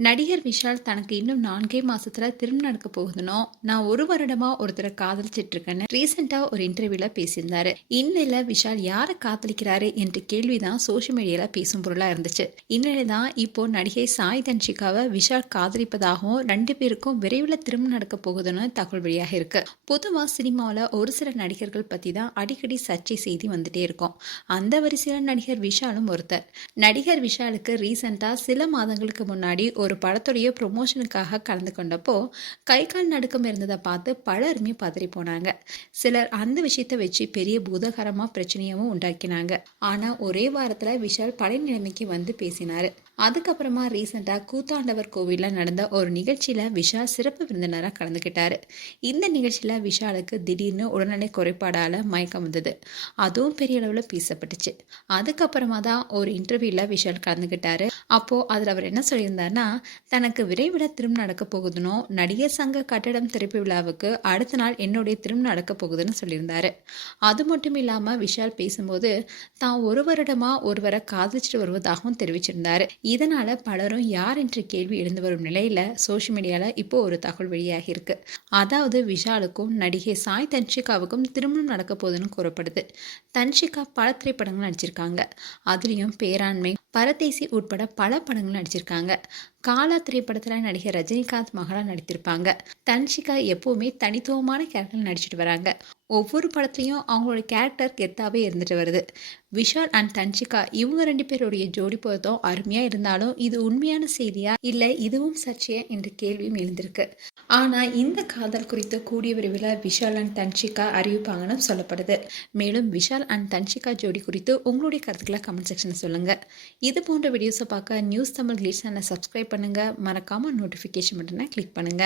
நடிகர் விஷால் தனக்கு இன்னும் 4 மாசத்துல திருமணம் நடக்க போகுதுனோ, நான் 1 வருடமா ஒருத்தரை காதலிச்சிட்டு இருக்கேன்னு ரீசெண்டா ஒரு இன்டர்வியூல பேசியிருந்தாரு. இந்நிலையில விஷால் யாரை காதலிக்கிறாரு என்ற கேள்விதான் சோஷியல் மீடியால பேசும் பொருளா இருந்துச்சு. இந்நிலையில தான் இப்போ நடிகை சாய் தன்ஷிகாவை விஷால் காதலிப்பதாகவும் 2 பேருக்கும் விரைவில் திருமணம் நடக்க போகுதுன்னு தகவல் வெளியாக இருக்கு. பொதுவா சினிமாவில் ஒரு சில நடிகர்கள் பத்தி தான் அடிக்கடி சர்ச்சை செய்தி வந்துட்டே இருக்கும். அந்த வரிசையில் நடிகர் விஷாலும் ஒருத்தர். நடிகர் விஷாலுக்கு ரீசெண்டா சில மாதங்களுக்கு முன்னாடி ஒரு படத்துடைய ப்ரொமோஷனுக்காக கலந்து கொண்டப்போ கை கால் நடுக்கம் இருந்ததை பார்த்து பலருமே பதறி போனாங்க. சிலர் அந்த விஷயத்தை வச்சு பெரிய பூதகரமா பிரச்சனையாவும் உண்டாக்கினாங்க. ஆனா ஒரே வாரத்துல விஷால் பழைய நிலைமைக்கு வந்து பேசினாரு. அதுக்கப்புறமா ரீசெண்டா கூத்தாண்டவர் கோவில்ல நடந்த ஒரு நிகழ்ச்சியில விஷால் சிறப்பு விருந்தினராக கலந்துக்கிட்டாரு. இந்த நிகழ்ச்சியில விஷாலுக்கு திடீர்னு உடல்நலை குறைபாடால மயக்கம் வந்தது. அதுவும் பெரிய அளவுல பேசப்பட்டுச்சு. அதுக்கப்புறமா தான் ஒரு இன்டர்வியூல விஷால் கலந்துக்கிட்டாரு. அப்போ அதுல அவர் என்ன சொல்லியிருந்தாருன்னா, தனக்கு விரைவில் திருமணம் நடக்க போகுதுனோ, நடிகர் சங்க கட்டடம் திறப்பு விழாவுக்கு அடுத்த நாள் என்னுடைய திருமணம் நடக்க போகுதுன்னு சொல்லியிருந்தாரு. அது மட்டும் இல்லாம விஷால் பேசும்போது தான் 1 வருடமா ஒருவரை காதலிச்சுட்டு வருவதாகவும் தெரிவிச்சிருந்தாரு. இதனால பலரும் யார் என்ற கேள்வி எழுந்து வரும் நிலையில சோஷியல் மீடியால இப்போ ஒரு தகவல் வெளியாகி இருக்கு. அதாவது விஷாலுக்கும் நடிகை சாய் தன்ஷிகாவுக்கும் திருமணம் நடக்க போகுதுன்னு கூறப்படுது. தன்ஷிகா பல திரைப்படங்கள் நடிச்சிருக்காங்க. அதுலயும் பேராண்மை, பரதேசி உட்பட பல படங்கள் நடிச்சிருக்காங்க. காலா திரைப்படத்தில் நடிகர் ரஜினிகாந்த் மகளா நடித்திருப்பாங்க. தன்ஷிகா எப்பவுமே தனித்துவமான கேரக்டர் நடிச்சிட்டு வராங்க. ஒவ்வொரு படத்துலையும் அவங்களோட கேரக்டர் கெத்தாவே இருந்துட்டு வருது. விஷால் அண்ட் தன்ஷிகா இவங்க 2 பேருடைய ஜோடி பொருத்தம் அருமையா இருந்தாலும் இது உண்மையான செய்தியா இல்ல இதுவும் சர்ச்சையா என்ற கேள்வியும் எழுந்திருக்கு. ஆனா இந்த காதல் குறித்து கூடிய விரைவில் விஷால் அண்ட் தன்ஷிகா அறிவிப்பாங்கன்னு சொல்லப்படுது. மேலும் விஷால் அண்ட் தன்ஷிகா ஜோடி குறித்து உங்களுடைய கருத்துக்களை கமெண்ட் செக்ஷன் சொல்லுங்க. இது போன்ற வீடியோஸை பார்க்க நியூஸ் தமிழ் கிளிட்ஸ் சேனலை சப்ஸ்கிரைப் பண்ணுங்க. மறக்காம நோட்டிஃபிகேஷன் பட்டனை கிளிக் பண்ணுங்க.